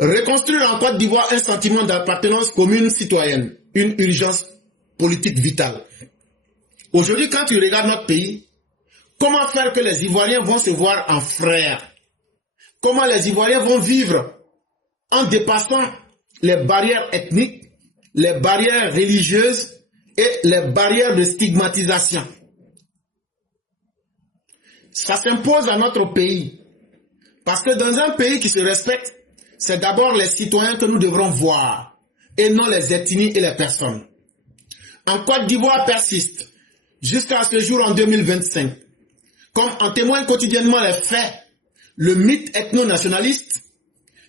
Reconstruire en Côte d'Ivoire un sentiment d'appartenance commune citoyenne, une urgence politique vitale. Aujourd'hui, quand tu regardes notre pays, comment faire que les Ivoiriens vont se voir en frères? Comment les Ivoiriens vont vivre en dépassant les barrières ethniques, les barrières religieuses et les barrières de stigmatisation? Ça s'impose à notre pays. Parce que dans un pays qui se respecte, c'est d'abord les citoyens que nous devrons voir et non les ethnies et les personnes. En Côte d'Ivoire persiste jusqu'à ce jour en 2025. Comme en témoignent quotidiennement les faits, le mythe ethno-nationaliste,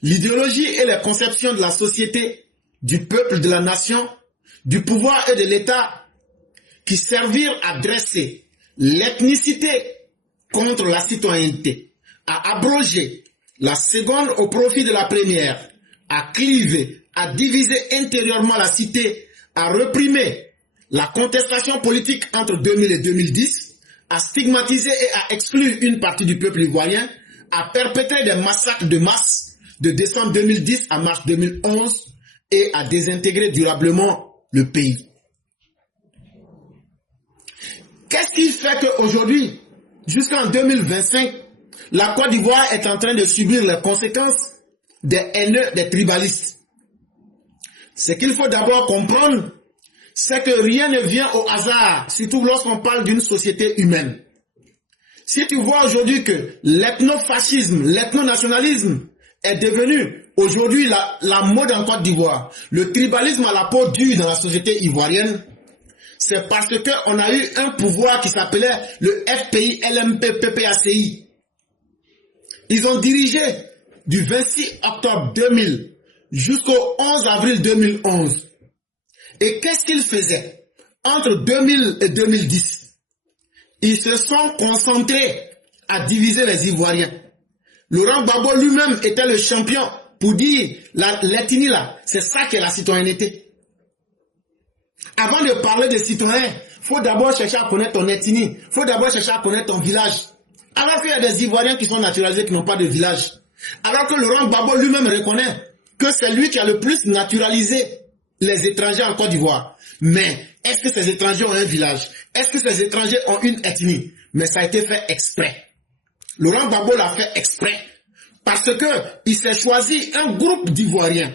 l'idéologie et les conceptions de la société, du peuple, de la nation, du pouvoir et de l'État qui servirent à dresser l'ethnicité contre la citoyenneté, à abroger la seconde au profit de la première, à cliver, à diviser intérieurement la cité, à réprimer la contestation politique entre 2000 et 2010, à stigmatiser et à exclure une partie du peuple ivoirien, à perpétrer des massacres de masse de décembre 2010 à mars 2011 et à désintégrer durablement le pays. Qu'est-ce qui fait qu'aujourd'hui, jusqu'en 2025, la Côte d'Ivoire est en train de subir les conséquences des haineux, des tribalistes? Ce qu'il faut d'abord comprendre, c'est que rien ne vient au hasard, surtout lorsqu'on parle d'une société humaine. Si tu vois aujourd'hui que l'ethnofascisme, l'ethnonationalisme est devenu aujourd'hui la mode en Côte d'Ivoire, le tribalisme à la peau dure dans la société ivoirienne, c'est parce qu'on a eu un pouvoir qui s'appelait le FPI, LMP, PPACI. Ils ont dirigé du 26 octobre 2000 jusqu'au 11 avril 2011. Et qu'est-ce qu'ils faisaient? Entre 2000 et 2010, ils se sont concentrés à diviser les Ivoiriens. Laurent Gbagbo lui-même était le champion pour dire l'ethnie là, c'est ça qui est la citoyenneté. Avant de parler des citoyens, il faut d'abord chercher à connaître ton ethnie, il faut d'abord chercher à connaître ton village. Alors qu'il y a des Ivoiriens qui sont naturalisés qui n'ont pas de village. Alors que Laurent Gbagbo lui-même reconnaît que c'est lui qui a le plus naturalisé les étrangers en Côte d'Ivoire. Mais est-ce que ces étrangers ont un village? Est-ce que ces étrangers ont une ethnie? Mais ça a été fait exprès. Laurent Gbagbo l'a fait exprès. Parce que il s'est choisi un groupe d'Ivoiriens.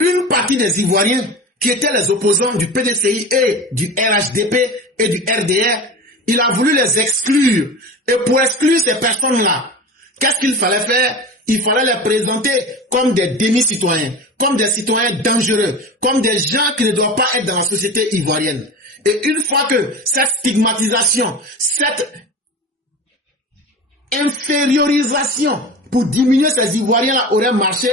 Une partie des Ivoiriens qui étaient les opposants du PDCI et du RHDP et du RDR. Il a voulu les exclure. Et pour exclure ces personnes-là, qu'est-ce qu'il fallait faire? Il fallait les présenter comme des demi-citoyens, comme des citoyens dangereux, comme des gens qui ne doivent pas être dans la société ivoirienne. Et une fois que cette stigmatisation, cette infériorisation pour diminuer ces Ivoiriens-là aurait marché,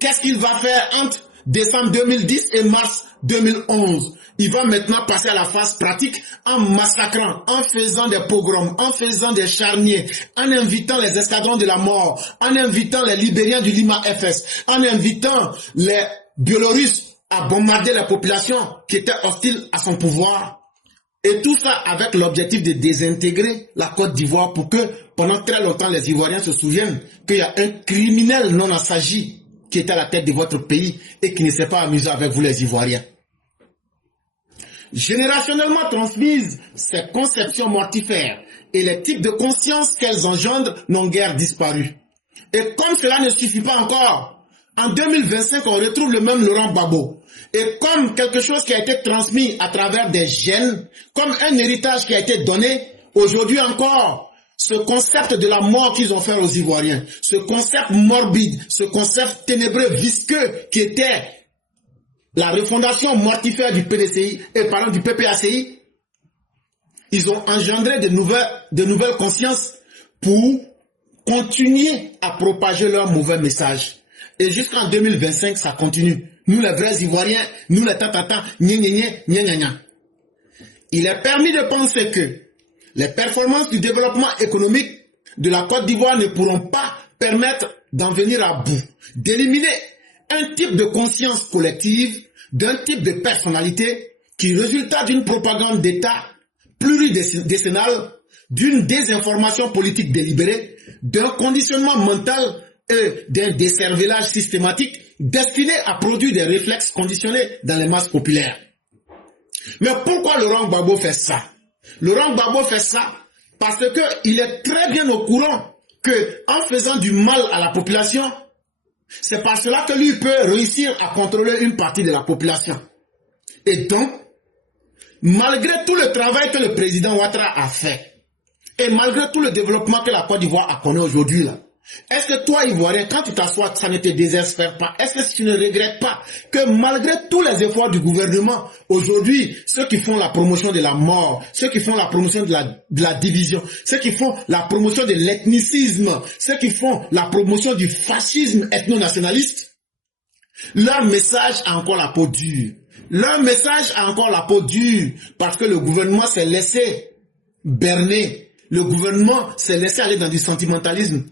qu'est-ce qu'il va faire entre décembre 2010 et mars 2011? Il va maintenant passer à la phase pratique en massacrant, en faisant des pogroms, en faisant des charniers, en invitant les escadrons de la mort, en invitant les Libériens du Lima FS, en invitant les Biélorusses à bombarder la population qui était hostile à son pouvoir. Et tout ça avec l'objectif de désintégrer la Côte d'Ivoire pour que pendant très longtemps les Ivoiriens se souviennent qu'il y a un criminel non assagi qui est à la tête de votre pays et qui ne s'est pas amusé avec vous les Ivoiriens. Générationnellement transmises, ces conceptions mortifères et les types de conscience qu'elles engendrent n'ont guère disparu. Et comme cela ne suffit pas encore, en 2025, on retrouve le même Laurent Gbagbo. Et comme quelque chose qui a été transmis à travers des gènes, comme un héritage qui a été donné, aujourd'hui encore, ce concept de la mort qu'ils ont fait aux Ivoiriens, ce concept morbide, ce concept ténébreux, visqueux qui était la refondation mortifère du PDCI et par exemple du PPACI, ils ont engendré de nouvelles consciences pour continuer à propager leur mauvais message. Et jusqu'en 2025, ça continue. Nous les vrais Ivoiriens, nous les tatata, gna gna gna gna gna gna. Il est permis de penser que les performances du développement économique de la Côte d'Ivoire ne pourront pas permettre d'en venir à bout, d'éliminer un type de conscience collective, d'un type de personnalité qui résulta d'une propagande d'État pluridécennale, d'une désinformation politique délibérée, d'un conditionnement mental et d'un décervelage systématique destiné à produire des réflexes conditionnés dans les masses populaires. Mais pourquoi Laurent Gbagbo fait ça? Laurent Gbagbo fait ça parce qu'il est très bien au courant qu'en faisant du mal à la population, c'est par cela que lui peut réussir à contrôler une partie de la population. Et donc, malgré tout le travail que le président Ouattara a fait, et malgré tout le développement que la Côte d'Ivoire a connu aujourd'hui, là, est-ce que toi, Ivoirien, quand tu t'assois, ça ne te désespère pas? Est-ce que tu ne regrettes pas que malgré tous les efforts du gouvernement, aujourd'hui, ceux qui font la promotion de la mort, ceux qui font la promotion de la division, ceux qui font la promotion de l'ethnicisme, ceux qui font la promotion du fascisme ethno-nationaliste, leur message a encore la peau dure. Leur message a encore la peau dure parce que le gouvernement s'est laissé berner. Le gouvernement s'est laissé aller dans du sentimentalisme.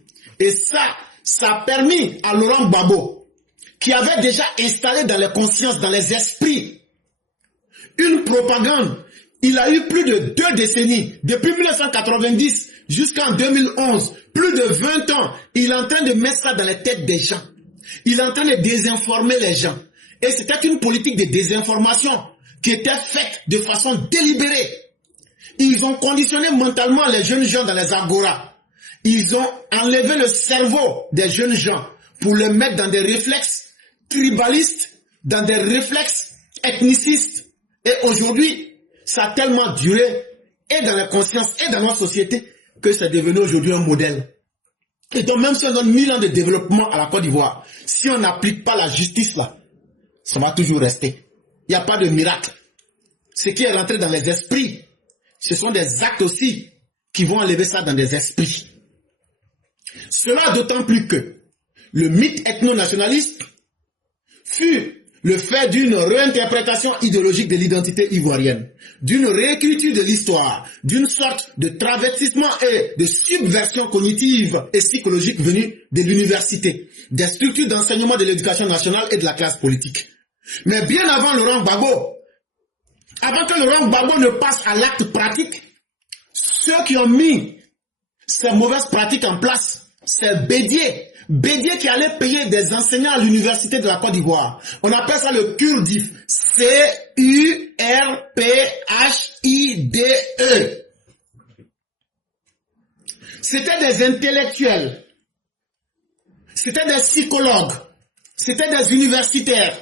Et ça a permis à Laurent Gbagbo, qui avait déjà installé dans les consciences, dans les esprits, une propagande. Il a eu plus de 2 décennies, depuis 1990 jusqu'en 2011, plus de 20 ans, il est en train de mettre ça dans les têtes des gens. Il est en train de désinformer les gens. Et c'était une politique de désinformation qui était faite de façon délibérée. Ils ont conditionné mentalement les jeunes gens dans les agoras. Ils ont enlevé le cerveau des jeunes gens pour les mettre dans des réflexes tribalistes, dans des réflexes ethnicistes. Et aujourd'hui, ça a tellement duré, et dans la conscience, et dans notre société, que c'est devenu aujourd'hui un modèle. Et donc même si on donne 1000 ans de développement à la Côte d'Ivoire, si on n'applique pas la justice là, ça va toujours rester. Il n'y a pas de miracle. Ce qui est rentré dans les esprits, ce sont des actes aussi qui vont enlever ça dans des esprits. Cela d'autant plus que le mythe ethno-nationaliste fut le fait d'une réinterprétation idéologique de l'identité ivoirienne, d'une réécriture de l'histoire, d'une sorte de travestissement et de subversion cognitive et psychologique venue de l'université, des structures d'enseignement de l'éducation nationale et de la classe politique. Mais bien avant Laurent Gbagbo, avant que Laurent Gbagbo ne passe à l'acte pratique, ceux qui ont mis ces mauvaises pratiques en place, c'est Bédié. Bédié qui allait payer des enseignants à l'université de la Côte d'Ivoire. On appelle ça le CURDIF. C-U-R-P-H-I-D-E. C'était des intellectuels. C'était des psychologues. C'était des universitaires.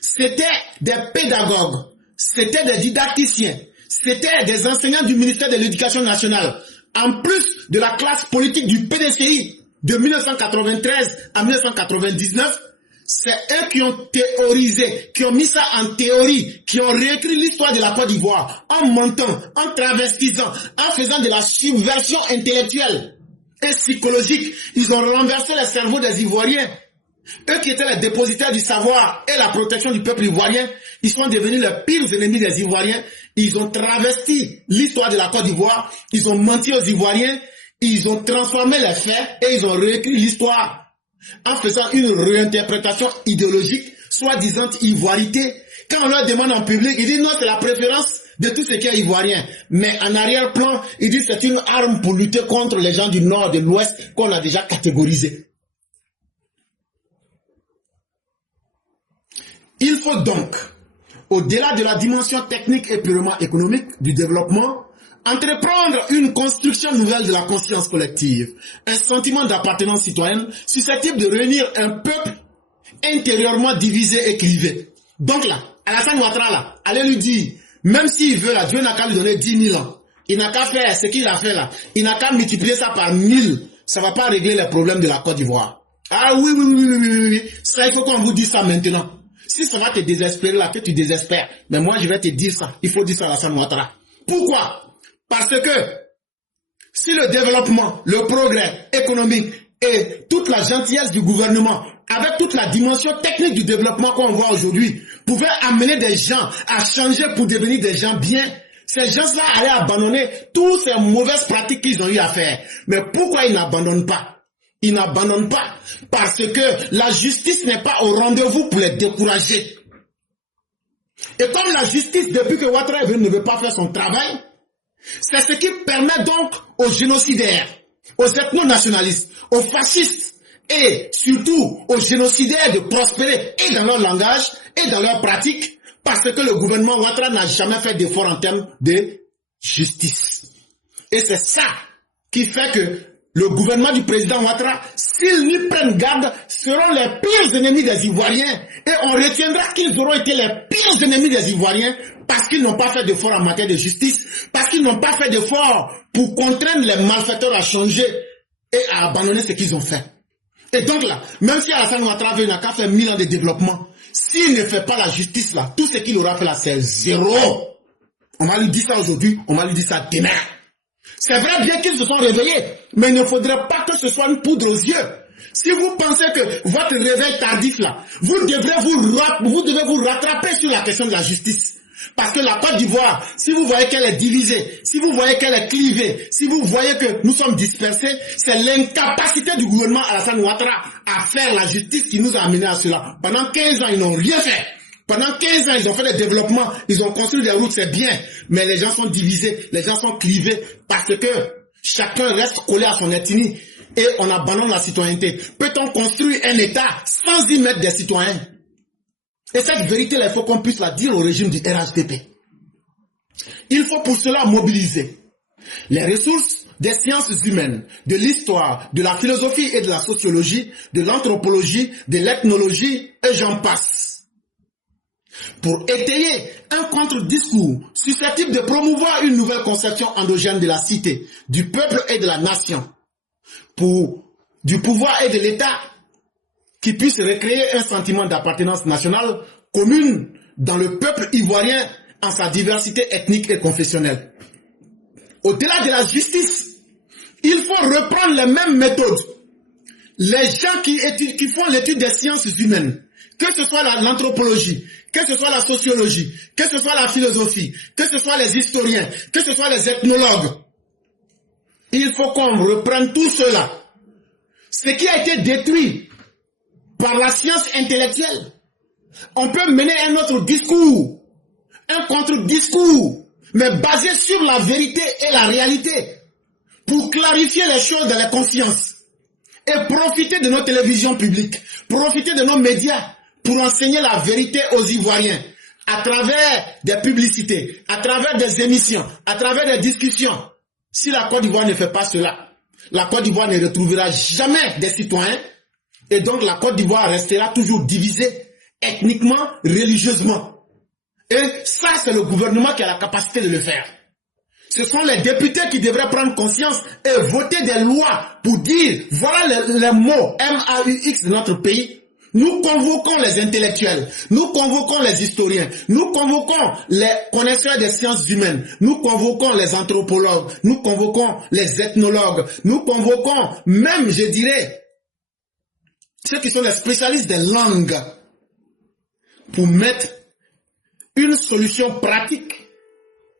C'était des pédagogues. C'était des didacticiens. C'était des enseignants du ministère de l'Éducation nationale. En plus de la classe politique du PDCI de 1993 à 1999, c'est eux qui ont théorisé, qui ont mis ça en théorie, qui ont réécrit l'histoire de la Côte d'Ivoire en mentant, en travestissant, en faisant de la subversion intellectuelle et psychologique. Ils ont renversé le cerveau des Ivoiriens. Eux qui étaient les dépositaires du savoir et la protection du peuple ivoirien, ils sont devenus les pires ennemis des Ivoiriens. Ils ont travesti l'histoire de la Côte d'Ivoire, ils ont menti aux Ivoiriens, ils ont transformé les faits et ils ont réécrit l'histoire en faisant une réinterprétation idéologique, soi-disant ivoirité. Quand on leur demande en public, ils disent non, c'est la préférence de tout ce qui est ivoirien. Mais en arrière-plan, ils disent c'est une arme pour lutter contre les gens du nord et de l'ouest qu'on a déjà catégorisés. Il faut donc, au-delà de la dimension technique et purement économique du développement, entreprendre une construction nouvelle de la conscience collective, un sentiment d'appartenance citoyenne susceptible de réunir un peuple intérieurement divisé et clivé. Donc là, Alassane Ouattara là, allez lui dire, même s'il veut là, Dieu n'a qu'à lui donner 10 000 ans. Il n'a qu'à faire ce qu'il a fait là. Il n'a qu'à multiplier ça par 1000. Ça ne va pas régler les problèmes de la Côte d'Ivoire. Ah oui. Ça, il faut qu'on vous dise ça maintenant. Si ça va te désespérer là, que tu désespères. Mais moi, je vais te dire ça. Il faut dire ça à Alassane Ouattara. Pourquoi? Parce que si le développement, le progrès économique et toute la gentillesse du gouvernement, avec toute la dimension technique du développement qu'on voit aujourd'hui, pouvaient amener des gens à changer pour devenir des gens bien, ces gens-là allaient abandonner toutes ces mauvaises pratiques qu'ils ont eu à faire. Mais pourquoi ils n'abandonnent pas? Ils n'abandonnent pas parce que la justice n'est pas au rendez-vous pour les décourager. Et comme la justice, depuis que Ouattara ne veut pas faire son travail, c'est ce qui permet donc aux génocidaires, aux ethno-nationalistes, aux fascistes et surtout aux génocidaires de prospérer et dans leur langage et dans leur pratique, parce que le gouvernement Ouattara n'a jamais fait d'effort en termes de justice. Et c'est ça qui fait que le gouvernement du président Ouattara, s'ils n'y prennent garde, seront les pires ennemis des Ivoiriens. Et on retiendra qu'ils auront été les pires ennemis des Ivoiriens parce qu'ils n'ont pas fait d'effort en matière de justice, parce qu'ils n'ont pas fait d'effort pour contraindre les malfaiteurs à changer et à abandonner ce qu'ils ont fait. Et donc là, même si Alassane Ouattara n'a qu'à faire 1000 ans de développement, s'il ne fait pas la justice là, tout ce qu'il aura fait là, c'est zéro. On va lui dire ça aujourd'hui, on va lui dire ça demain. C'est vrai bien qu'ils se sont réveillés, mais il ne faudrait pas que ce soit une poudre aux yeux. Si vous pensez que votre réveil tardif là, vous devez vous rattraper sur la question de la justice. Parce que la Côte d'Ivoire, si vous voyez qu'elle est divisée, si vous voyez qu'elle est clivée, si vous voyez que nous sommes dispersés, c'est l'incapacité du gouvernement Alassane Ouattara à faire la justice qui nous a amenés à cela. Pendant 15 ans, ils n'ont rien fait. Pendant 15 ans, ils ont fait des développements, ils ont construit des routes, c'est bien. Mais les gens sont divisés, les gens sont clivés parce que chacun reste collé à son ethnie et on abandonne la citoyenneté. Peut-on construire un État sans y mettre des citoyens? Et cette vérité-là, il faut qu'on puisse la dire au régime du RHDP. Il faut pour cela mobiliser les ressources des sciences humaines, de l'histoire, de la philosophie et de la sociologie, de l'anthropologie, de l'ethnologie, et j'en passe. Pour étayer un contre-discours susceptible de promouvoir une nouvelle conception endogène de la cité, du peuple et de la nation, du pouvoir et de l'État, qui puisse recréer un sentiment d'appartenance nationale commune dans le peuple ivoirien en sa diversité ethnique et confessionnelle. Au-delà de la justice, il faut reprendre les mêmes méthodes. Les gens qui font l'étude des sciences humaines, que ce soit l'anthropologie, que ce soit la sociologie, que ce soit la philosophie, que ce soit les historiens, que ce soit les ethnologues, il faut qu'on reprenne tout cela. Ce qui a été détruit par la science intellectuelle, on peut mener un autre discours, un contre-discours, mais basé sur la vérité et la réalité, pour clarifier les choses dans la conscience, et profiter de nos télévisions publiques, profiter de nos médias, pour enseigner la vérité aux Ivoiriens, à travers des publicités, à travers des émissions, à travers des discussions. Si la Côte d'Ivoire ne fait pas cela, la Côte d'Ivoire ne retrouvera jamais des citoyens, et donc la Côte d'Ivoire restera toujours divisée, ethniquement, religieusement. Et ça, c'est le gouvernement qui a la capacité de le faire. Ce sont les députés qui devraient prendre conscience et voter des lois pour dire, voilà les mots MAUX de notre pays. Nous convoquons les intellectuels, nous convoquons les historiens, nous convoquons les connaisseurs des sciences humaines, nous convoquons les anthropologues, nous convoquons les ethnologues, nous convoquons même, je dirais, ceux qui sont les spécialistes des langues pour mettre une solution pratique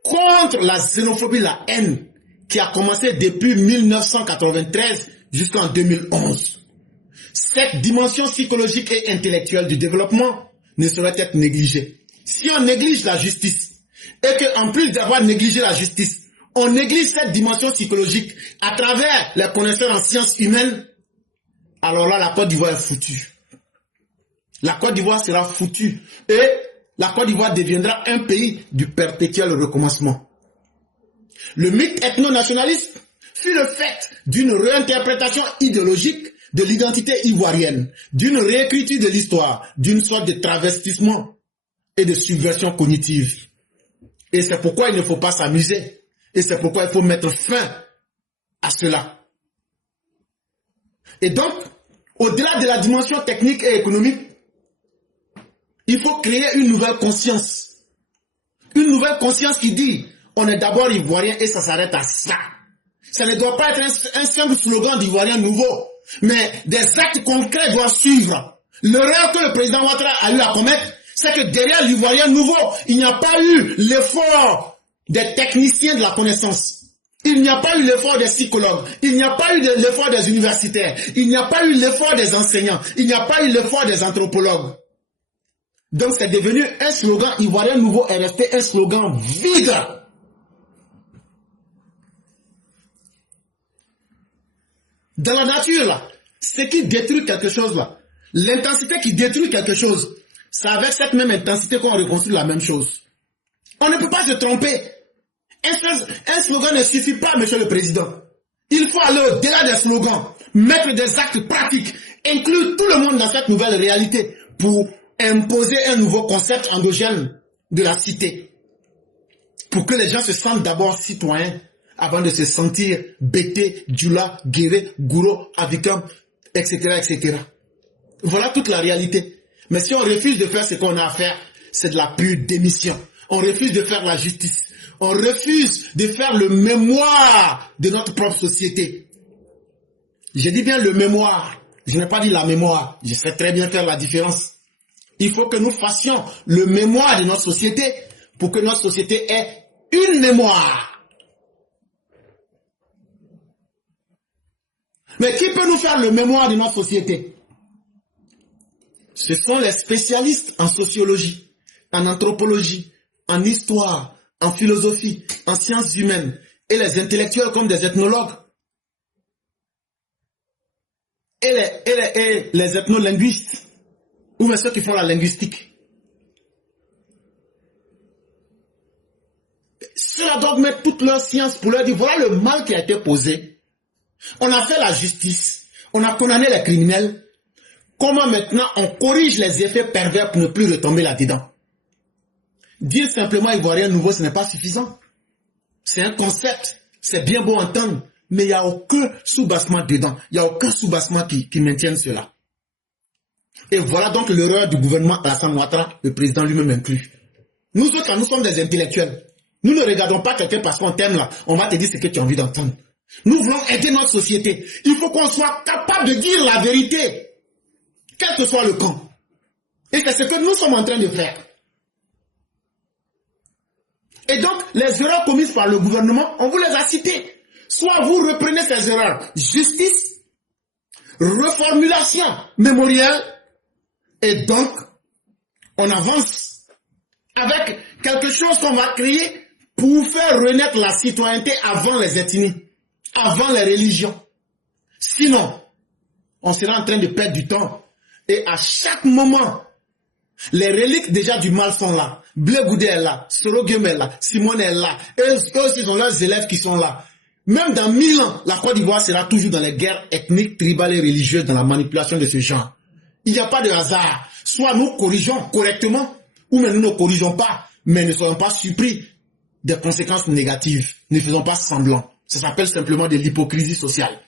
contre la xénophobie, la haine qui a commencé depuis 1993 jusqu'en 2011. Cette dimension psychologique et intellectuelle du développement ne saurait être négligée. Si on néglige la justice, et qu'en plus d'avoir négligé la justice, on néglige cette dimension psychologique à travers les connaisseurs en sciences humaines, alors là, la Côte d'Ivoire est foutue. La Côte d'Ivoire sera foutue. Et la Côte d'Ivoire deviendra un pays du perpétuel recommencement. Le mythe ethno-nationaliste fut le fait d'une réinterprétation idéologique de l'identité ivoirienne, d'une réécriture de l'histoire, d'une sorte de travestissement et de subversion cognitive. Et c'est pourquoi il ne faut pas s'amuser. Et c'est pourquoi il faut mettre fin à cela. Et donc, au-delà de la dimension technique et économique, il faut créer une nouvelle conscience. Une nouvelle conscience qui dit, on est d'abord ivoirien et ça s'arrête à ça. Ça ne doit pas être un simple slogan d'ivoirien nouveau. Mais des actes concrets doivent suivre. L'erreur que le président Ouattara a eu à commettre, c'est que derrière l'Ivoirien nouveau, il n'y a pas eu l'effort des techniciens de la connaissance. Il n'y a pas eu l'effort des psychologues. Il n'y a pas eu l'effort des universitaires. Il n'y a pas eu l'effort des enseignants. Il n'y a pas eu l'effort des anthropologues. Donc c'est devenu un slogan Ivoirien nouveau est resté un slogan vide. Dans la nature, là, Ce qui détruit quelque chose là, l'intensité qui détruit quelque chose, c'est avec cette même intensité qu'on reconstruit la même chose. On ne peut pas se tromper. Un slogan ne suffit pas, monsieur le président. Il faut aller au-delà des slogans, mettre des actes pratiques, inclure tout le monde dans cette nouvelle réalité pour imposer un nouveau concept endogène de la cité. Pour que les gens se sentent d'abord citoyens avant de se sentir Bété, Djoula, Guéré, Gouro, Avikam, etc., etc. Voilà toute la réalité. Mais si on refuse de faire ce qu'on a à faire, c'est de la pure démission. On refuse de faire la justice. On refuse de faire le mémoire de notre propre société. Je dis bien le mémoire. Je n'ai pas dit la mémoire. Je sais très bien faire la différence. Il faut que nous fassions le mémoire de notre société pour que notre société ait une mémoire. Mais qui peut nous faire le mémoire de notre société? Ce sont les spécialistes en sociologie, en anthropologie, en histoire, en philosophie, en sciences humaines, et les intellectuels comme des ethnologues, et les ethnolinguistes, ou bien ceux qui font la linguistique. Cela doit mettre toute leur science pour leur dire, voilà le mal qui a été posé. On a fait la justice, on a condamné les criminels. Comment maintenant on corrige les effets pervers pour ne plus retomber là-dedans? Dire simplement ivoirien nouveau, ce n'est pas suffisant. C'est un concept, c'est bien beau entendre, mais il n'y a aucun sous-bassement dedans. Il n'y a aucun sous-bassement qui maintienne cela. Et voilà donc l'erreur du gouvernement Alassane Ouattara, le président lui-même inclus. Nous autres, quand nous sommes des intellectuels, nous ne regardons pas quelqu'un parce qu'on t'aime là, on va te dire ce que tu as envie d'entendre. Nous voulons aider notre société. Il faut qu'on soit capable de dire la vérité, quel que soit le camp. Et c'est ce que nous sommes en train de faire. Et donc, les erreurs commises par le gouvernement, on vous les a citées. Soit vous reprenez ces erreurs, justice, reformulation mémorielle, et donc, on avance avec quelque chose qu'on va créer pour faire renaître la citoyenneté avant les ethnies, avant les religions. Sinon, on sera en train de perdre du temps. Et à chaque moment, les reliques déjà du mal sont là. Blé Goudé est là, Soro Guem est là, Simone est là. Eux aussi sont leurs élèves qui sont là. Même dans 1000 ans, la Côte d'Ivoire sera toujours dans les guerres ethniques, tribales et religieuses, dans la manipulation de ce genre. Il n'y a pas de hasard. Soit nous corrigeons correctement, ou même nous ne corrigeons pas, mais ne soyons pas surpris des conséquences négatives. Ne faisons pas semblant. Ça s'appelle simplement de l'hypocrisie sociale.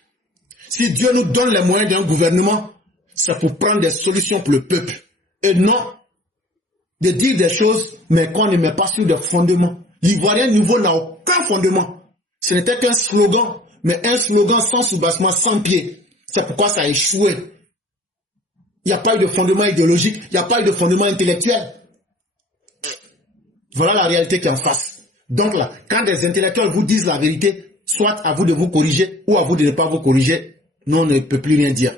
Si Dieu nous donne les moyens d'un gouvernement, c'est pour prendre des solutions pour le peuple. Et non de dire des choses, mais qu'on ne met pas sur des fondements. L'Ivoirien nouveau n'a aucun fondement. Ce n'était qu'un slogan, mais un slogan sans soubassement, sans pied. C'est pourquoi ça a échoué. Il n'y a pas eu de fondement idéologique, il n'y a pas eu de fondement intellectuel. Voilà la réalité qui est en face. Donc là, quand des intellectuels vous disent la vérité, soit à vous de vous corriger, ou à vous de ne pas vous corriger, nous on ne peut plus rien dire.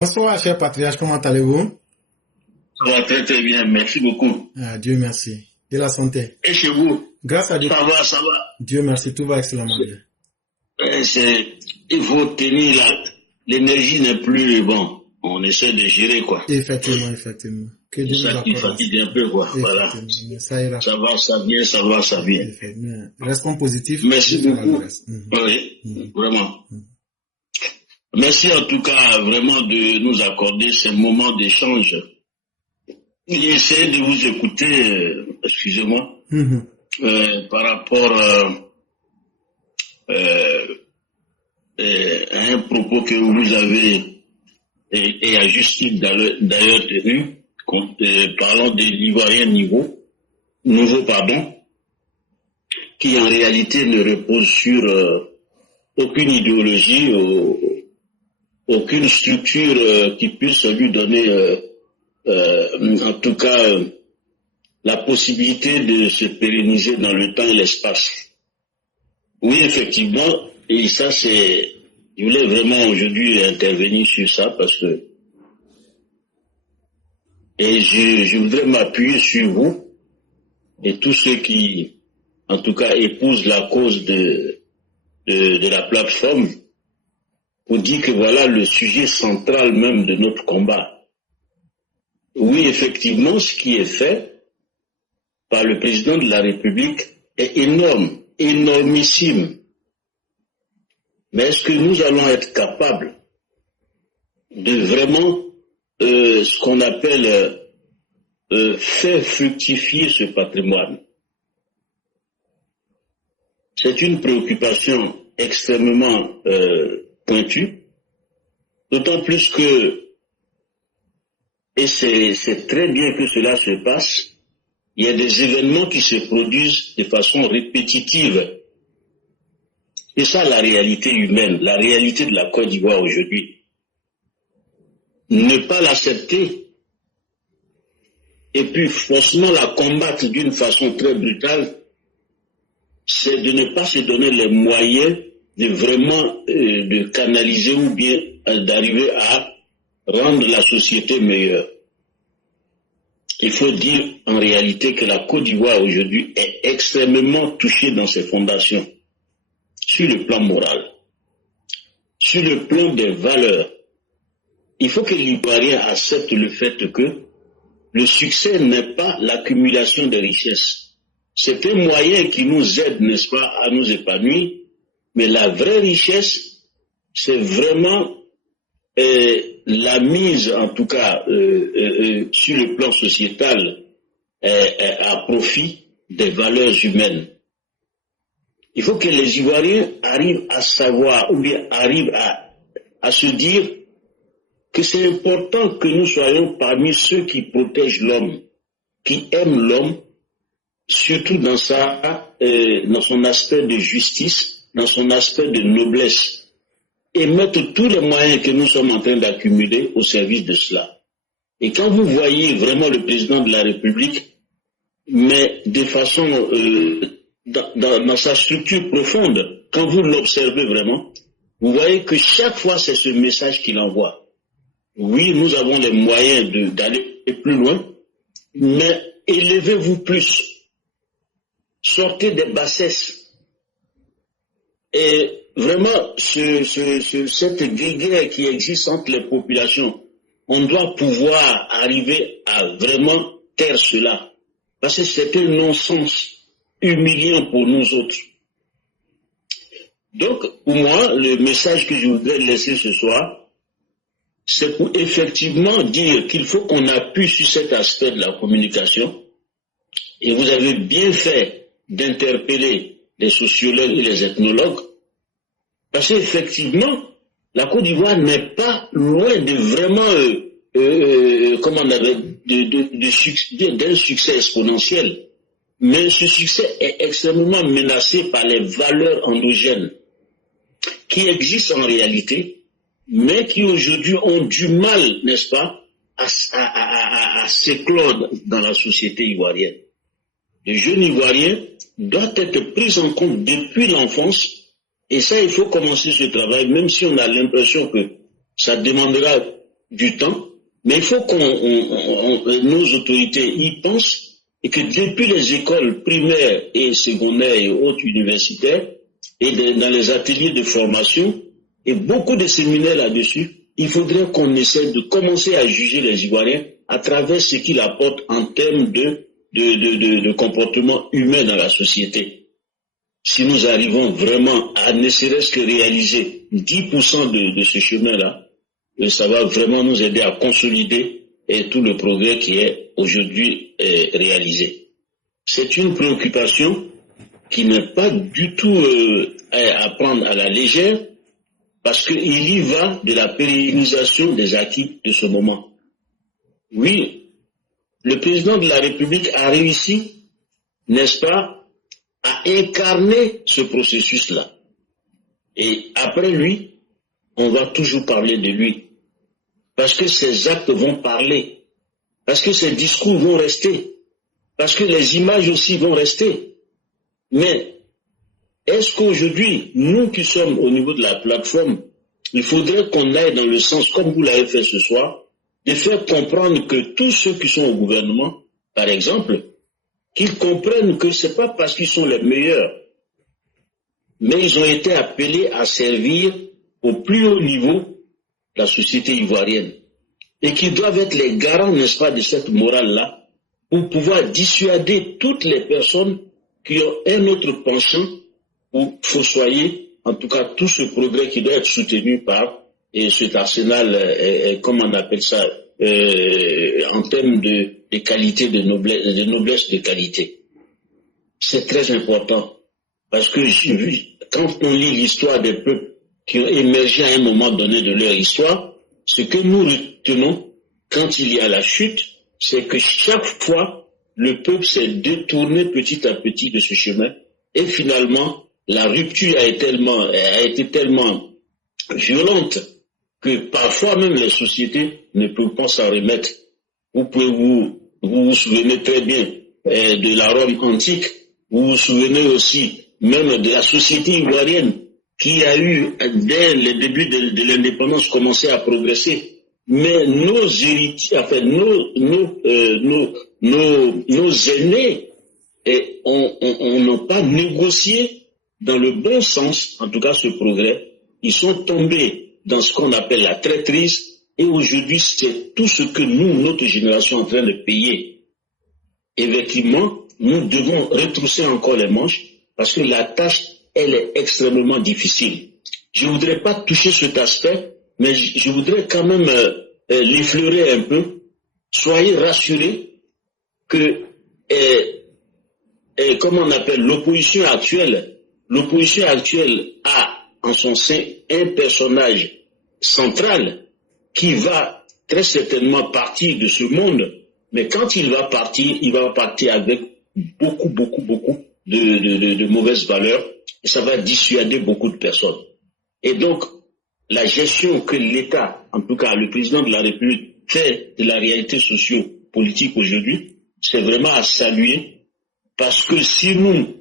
Bonsoir, cher patriarche, comment allez-vous? Ça va très très bien, merci beaucoup. Ah, Dieu merci. Et la santé? Et chez vous? Grâce à Dieu. Ça va, ça va. Dieu merci, tout va excellemment bien. Il faut tenir l'énergie n'est plus bon. On essaie de gérer quoi. Effectivement, effectivement. Que Dieu nous ça qui fatigue un peu quoi. Voilà. Ça ira. Ça va, ça vient, ça va, ça vient. Restons positifs. Merci beaucoup. Oui, vraiment. Merci en tout cas vraiment de nous accorder ces moments d'échange. J'ai essayé de vous écouter, excusez-moi, par rapport à un propos que vous avez et à juste titre d'ailleurs tenu, parlant de l'Ivoirien nouveau, qui en réalité ne repose sur aucune idéologie, aucune structure qui puisse lui donner en tout cas la possibilité de se pérenniser dans le temps et l'espace. Oui, effectivement, et ça c'est, je voulais vraiment aujourd'hui intervenir sur ça parce que, et je voudrais m'appuyer sur vous et tous ceux qui, en tout cas, épousent la cause de la plateforme pour dire que voilà le sujet central même de notre combat. Oui, effectivement, ce qui est fait par le président de la République est énorme, énormissime. Mais est-ce que nous allons être capables de vraiment ce qu'on appelle faire fructifier ce patrimoine? C'est une préoccupation extrêmement pointue, d'autant plus que, et c'est très bien que cela se passe, il y a des événements qui se produisent de façon répétitive. C'est ça la réalité humaine, la réalité de la Côte d'Ivoire aujourd'hui. Ne pas l'accepter et puis forcément la combattre d'une façon très brutale, c'est de ne pas se donner les moyens de vraiment de canaliser ou bien d'arriver à rendre la société meilleure. Il faut dire en réalité que la Côte d'Ivoire aujourd'hui est extrêmement touchée dans ses fondations, sur le plan moral, sur le plan des valeurs. Il faut que l'Ivoirien accepte le fait que le succès n'est pas l'accumulation de richesses. C'est un moyen qui nous aide, n'est-ce pas, à nous épanouir, mais la vraie richesse, c'est vraiment la mise, en tout cas, sur le plan sociétal, à profit des valeurs humaines. Il faut que les Ivoiriens arrivent à savoir, ou bien arrivent à se dire que c'est important que nous soyons parmi ceux qui protègent l'homme, qui aiment l'homme, surtout dans son aspect de justice, dans son aspect de noblesse, et mettre tous les moyens que nous sommes en train d'accumuler au service de cela. Et quand vous voyez vraiment le président de la République, mais de façon, dans sa structure profonde, quand vous l'observez vraiment, vous voyez que chaque fois c'est ce message qu'il envoie. Oui, nous avons les moyens d'aller plus loin, mais élevez-vous plus. Sortez des bassesses. Et vraiment, cette guerre qui existe entre les populations, on doit pouvoir arriver à vraiment taire cela. Parce que c'est un non-sens humiliant pour nous autres. Donc, pour moi, le message que je voudrais laisser ce soir, c'est pour effectivement dire qu'il faut qu'on appuie sur cet aspect de la communication. Et vous avez bien fait d'interpeller les sociologues et les ethnologues, parce qu'effectivement, la Côte d'Ivoire n'est pas loin de vraiment, d'un succès exponentiel. Mais ce succès est extrêmement menacé par les valeurs endogènes qui existent en réalité, mais qui aujourd'hui ont du mal, n'est-ce pas, à s'éclore dans la société ivoirienne. Le jeune ivoirien doit être pris en compte depuis l'enfance, et ça, il faut commencer ce travail, même si on a l'impression que ça demandera du temps, mais il faut nos autorités y pensent, et que depuis les écoles primaires et secondaires et autres universitaires, et dans les ateliers de formation, et beaucoup de séminaires là-dessus, il faudrait qu'on essaie de commencer à juger les Ivoiriens à travers ce qu'ils apportent en termes de comportement humain dans la société. Si nous arrivons vraiment à ne serait-ce que réaliser 10% de ce chemin-là, ça va vraiment nous aider à consolider tout le progrès qui est aujourd'hui réalisé. C'est une préoccupation qui n'est pas du tout à prendre à la légère, parce qu'il y va de la pérennisation des acquis de ce moment. Oui, le président de la République a réussi, n'est-ce pas, à incarner ce processus-là. Et après lui, on va toujours parler de lui. Parce que ses actes vont parler. Parce que ses discours vont rester. Parce que les images aussi vont rester. Mais est-ce qu'aujourd'hui, nous qui sommes au niveau de la plateforme, il faudrait qu'on aille dans le sens, comme vous l'avez fait ce soir, de faire comprendre que tous ceux qui sont au gouvernement, par exemple, qu'ils comprennent que ce n'est pas parce qu'ils sont les meilleurs, mais ils ont été appelés à servir au plus haut niveau de la société ivoirienne et qui doivent être les garants, n'est-ce pas, de cette morale-là pour pouvoir dissuader toutes les personnes qui ont un autre penchant pour fossoyer, en tout cas, tout ce progrès qui doit être soutenu par cet arsenal, comment on appelle ça, en termes de qualité, de noblesse de qualité. C'est très important parce que j'ai vu, quand on lit l'histoire des peuples qui ont émergé à un moment donné de leur histoire, ce que nous retenons quand il y a la chute, c'est que chaque fois, le peuple s'est détourné petit à petit de ce chemin et finalement, la rupture a été tellement violente que parfois même les sociétés ne peuvent pas s'en remettre. Vous pouvez vous souvenez très bien de la Rome antique, vous vous souvenez aussi même de la société ivoirienne qui a eu, dès le début de l'indépendance, commencé à progresser. Mais nos héritiers, enfin nos aînés, on n'a pas négocié dans le bon sens, en tout cas ce progrès. Ils sont tombés dans ce qu'on appelle la traîtrise et aujourd'hui c'est tout ce que nous, notre génération, est en train de payer. Effectivement, nous devons retrousser encore les manches parce que la tâche, elle est extrêmement difficile. Je ne voudrais pas toucher cet aspect, mais je voudrais quand même l'effleurer un peu. Soyez rassurés que, comment on appelle, l'opposition actuelle a en son sein un personnage central qui va très certainement partir de ce monde, mais quand il va partir avec beaucoup de mauvaises valeurs, et ça va dissuader beaucoup de personnes. Et donc, la gestion que l'État, en tout cas le président de la République, fait de la réalité socio-politique aujourd'hui, c'est vraiment à saluer, parce que si nous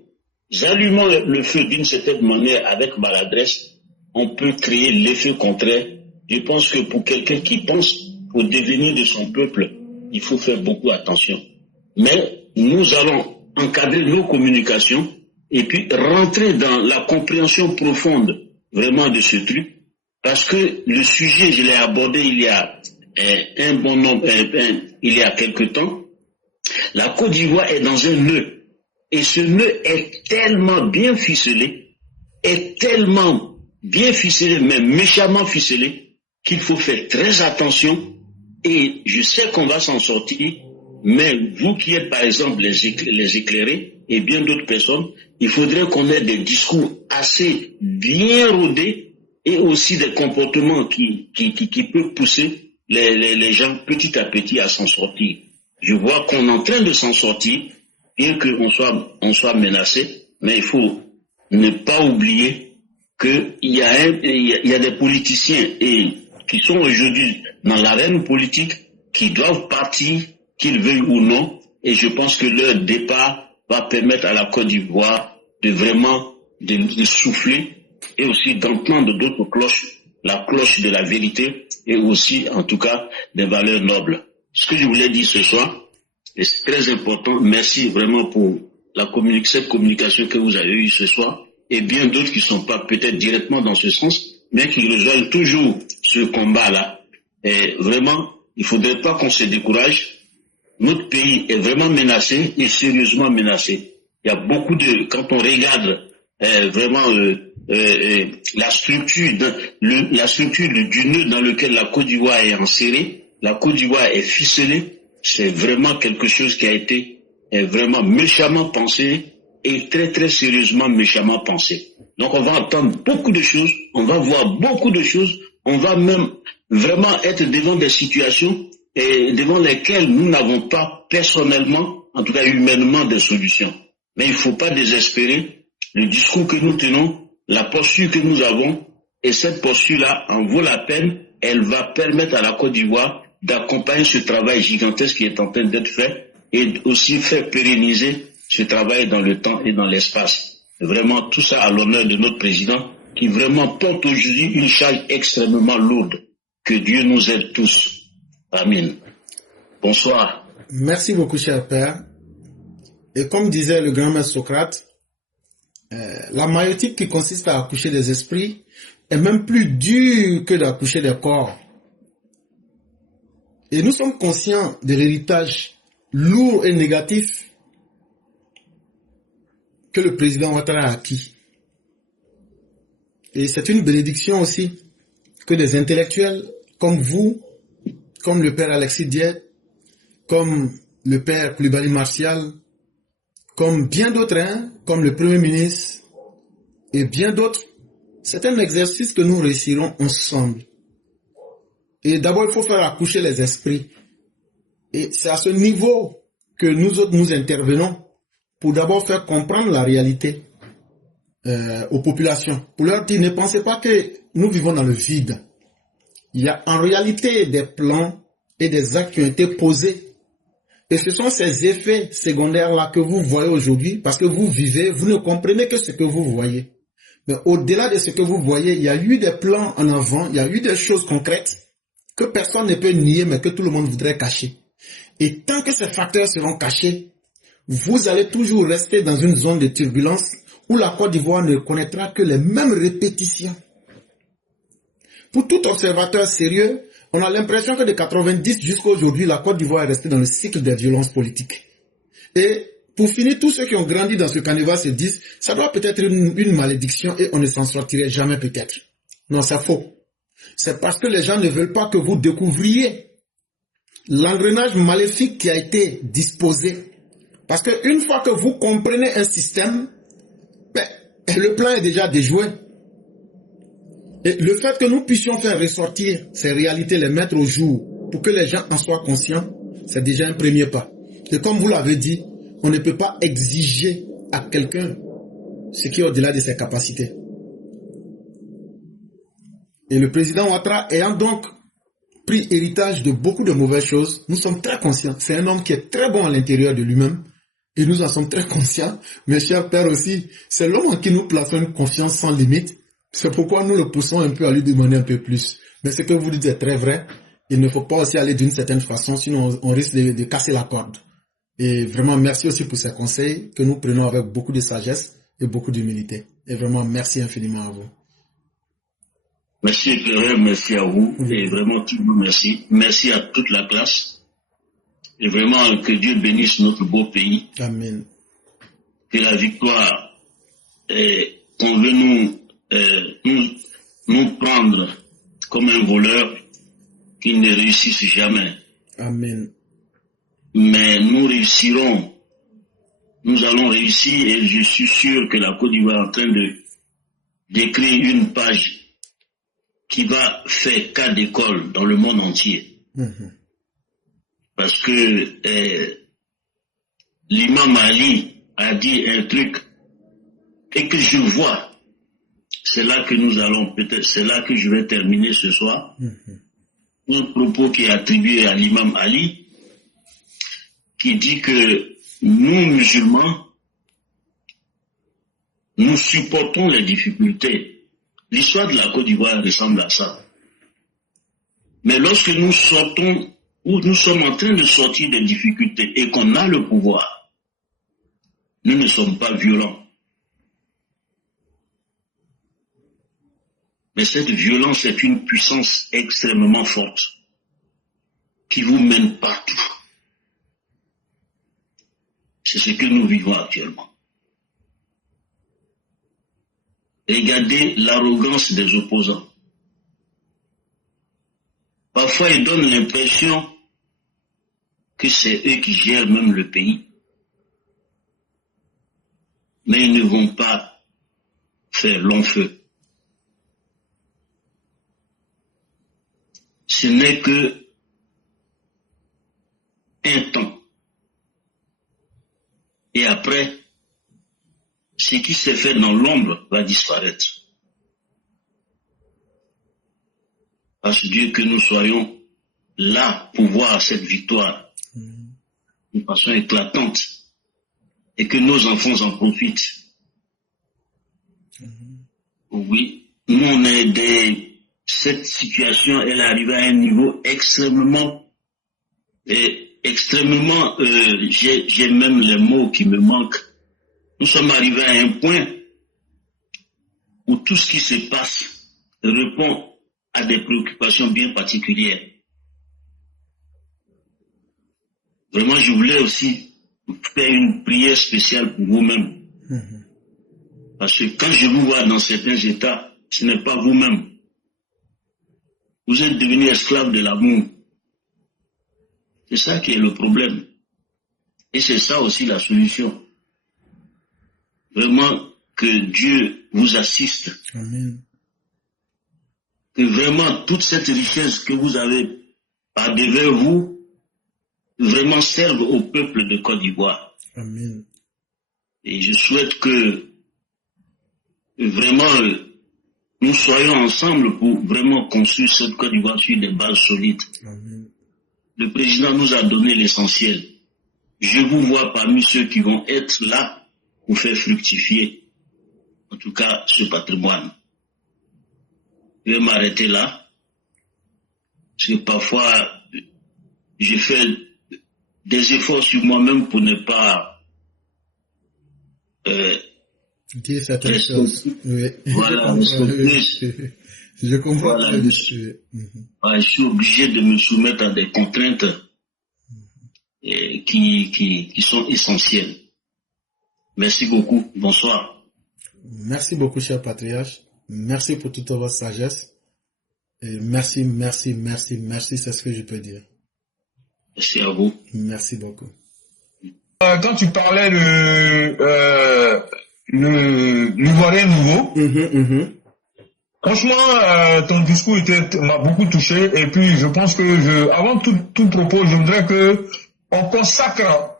allumons le feu d'une certaine manière avec maladresse, on peut créer l'effet contraire. Je pense que pour quelqu'un qui pense au devenir de son peuple, il faut faire beaucoup attention. Mais nous allons encadrer nos communications et puis rentrer dans la compréhension profonde vraiment de ce truc, parce que le sujet, je l'ai abordé il y a il y a quelque temps. La Côte d'Ivoire est dans un nœud, et ce nœud est tellement bien ficelé, même méchamment ficelé, qu'il faut faire très attention, et je sais qu'on va s'en sortir, mais vous qui êtes par exemple les éclairés, et bien d'autres personnes, il faudrait qu'on ait des discours assez bien rodés, et aussi des comportements qui peuvent pousser les gens petit à petit à s'en sortir. Je vois qu'on est en train de s'en sortir, bien qu'on soit menacé, mais il faut ne pas oublier qu'il y a des politiciens qui sont aujourd'hui dans l'arène politique, qui doivent partir, qu'ils veuillent ou non, et je pense que leur départ va permettre à la Côte d'Ivoire de vraiment de souffler et aussi d'entendre d'autres cloches, la cloche de la vérité et aussi, en tout cas, des valeurs nobles. Ce que je voulais dire ce soir, et c'est très important, merci vraiment pour cette communication que vous avez eue ce soir, et bien d'autres qui ne sont pas peut-être directement dans ce sens, mais qui rejoignent toujours ce combat-là. Et vraiment, il ne faudrait pas qu'on se décourage. Notre pays est vraiment menacé et sérieusement menacé. Il y a beaucoup quand on regarde vraiment la structure du nœud dans lequel la Côte d'Ivoire est enserrée, la Côte d'Ivoire est ficelée, c'est vraiment quelque chose qui a été vraiment méchamment pensé et très très sérieusement méchamment pensé. Donc on va entendre beaucoup de choses, on va voir beaucoup de choses, on va même vraiment être devant des situations devant lesquelles nous n'avons pas personnellement, en tout cas humainement, des solutions. Mais il ne faut pas désespérer. Le discours que nous tenons, la posture que nous avons, et cette posture-là en vaut la peine, elle va permettre à la Côte d'Ivoire d'accompagner ce travail gigantesque qui est en train d'être fait et aussi faire pérenniser ce travail dans le temps et dans l'espace. Vraiment tout ça à l'honneur de notre président qui vraiment porte aujourd'hui une charge extrêmement lourde. Que Dieu nous aide tous. Amen. Bonsoir. Merci beaucoup, cher père. Et comme disait le grand maître Socrate, la maïotique qui consiste à accoucher des esprits est même plus dur que d'accoucher des corps. Et nous sommes conscients de l'héritage lourd et négatif que le président Ouattara a acquis. Et c'est une bénédiction aussi que des intellectuels comme vous, comme le père Alexis Diet, comme le père Coulibaly Martial, comme bien d'autres, comme le Premier ministre et bien d'autres, c'est un exercice que nous réussirons ensemble. Et d'abord, il faut faire accoucher les esprits. Et c'est à ce niveau que nous autres, nous intervenons pour d'abord faire comprendre la réalité aux populations. Pour leur dire, ne pensez pas que nous vivons dans le vide. Il y a en réalité des plans et des actes qui ont été posés. Et ce sont ces effets secondaires-là que vous voyez aujourd'hui, parce que vous vivez, vous ne comprenez que ce que vous voyez. Mais au-delà de ce que vous voyez, il y a eu des plans en avant, il y a eu des choses concrètes que personne ne peut nier, mais que tout le monde voudrait cacher. Et tant que ces facteurs seront cachés, vous allez toujours rester dans une zone de turbulence où la Côte d'Ivoire ne connaîtra que les mêmes répétitions. Pour tout observateur sérieux, on a l'impression que de 90 jusqu'à aujourd'hui, la Côte d'Ivoire est restée dans le cycle des violences politiques. Et pour finir, tous ceux qui ont grandi dans ce carnaval se disent, ça doit peut-être être une malédiction et on ne s'en sortirait jamais peut-être. Non, c'est faux. C'est parce que les gens ne veulent pas que vous découvriez l'engrenage maléfique qui a été disposé. Parce qu'une fois que vous comprenez un système, le plan est déjà déjoué. Et le fait que nous puissions faire ressortir ces réalités, les mettre au jour, pour que les gens en soient conscients, c'est déjà un premier pas. Et comme vous l'avez dit, on ne peut pas exiger à quelqu'un ce qui est au-delà de ses capacités. Et le président Ouattara ayant donc pris héritage de beaucoup de mauvaises choses, nous sommes très conscients. C'est un homme qui est très bon à l'intérieur de lui-même. Et nous en sommes très conscients. Mes chers pères aussi, c'est l'homme en qui nous plaçons une confiance sans limite. C'est pourquoi nous le poussons un peu à lui demander un peu plus. Mais ce que vous dites est très vrai. Il ne faut pas aussi aller d'une certaine façon, sinon on risque de casser la corde. Et vraiment, merci aussi pour ces conseils que nous prenons avec beaucoup de sagesse et beaucoup d'humilité. Et vraiment, merci infiniment à vous. Merci éclaireur, merci à vous. Et vraiment, tout le monde merci. Merci à toute la classe. Et vraiment, que Dieu bénisse notre beau pays. Amen. Que la victoire, qu'on veut nous prendre comme un voleur, qu'il ne réussisse jamais. Amen. Mais nous réussirons. Nous allons réussir et je suis sûr que la Côte d'Ivoire est en train d'écrire une page qui va faire cas d'école dans le monde entier. Parce que l'imam Ali a dit un truc et que je vois. C'est là que nous allons, peut-être, c'est là que je vais terminer ce soir. Un propos qui est attribué à l'imam Ali, qui dit que nous, musulmans, nous supportons les difficultés. L'histoire de la Côte d'Ivoire ressemble à ça. Mais lorsque nous sortons, ou nous sommes en train de sortir des difficultés et qu'on a le pouvoir, nous ne sommes pas violents. Mais cette violence est une puissance extrêmement forte qui vous mène partout. C'est ce que nous vivons actuellement. Regardez l'arrogance des opposants. Parfois, ils donnent l'impression que c'est eux qui gèrent même le pays. Mais ils ne vont pas faire long feu. Ce n'est que un temps. Et après, ce qui s'est fait dans l'ombre va disparaître. Parce que Dieu, que nous soyons là pour voir cette victoire de façon éclatante et que nos enfants en profitent. Oui, nous on est cette situation, elle est arrivée à un niveau extrêmement, j'ai même les mots qui me manquent. Nous sommes arrivés à un point où tout ce qui se passe répond à des préoccupations bien particulières. Vraiment, je voulais aussi faire une prière spéciale pour vous-même. Parce que quand je vous vois dans certains états, ce n'est pas vous-même. Vous êtes devenus esclaves de l'amour. C'est ça qui est le problème. Et c'est ça aussi la solution. Vraiment que Dieu vous assiste. Amen. Que vraiment toute cette richesse que vous avez par devers vous, vraiment serve au peuple de Côte d'Ivoire. Amen. Et je souhaite que vraiment nous soyons ensemble pour vraiment construire cette Côte d'Ivoire sur des bases solides. Amen. Le président nous a donné l'essentiel. Je vous vois parmi ceux qui vont être là pour faire fructifier, en tout cas, ce patrimoine. Je vais m'arrêter là, parce que parfois, je fais des efforts sur moi-même pour ne pas dire certaines choses. Oui. Voilà, je comprends. Voilà, je suis obligé de me soumettre à des contraintes qui sont essentielles. Merci beaucoup. Bonsoir. Merci beaucoup, cher patriarche. Merci pour toute votre sagesse. Et merci, c'est ce que je peux dire. Merci à vous. Merci beaucoup. Quand tu parlais de l'Ivoirien nouveau, franchement, ton discours m'a beaucoup touché. Et puis, je pense que avant tout propos, je voudrais que on consacre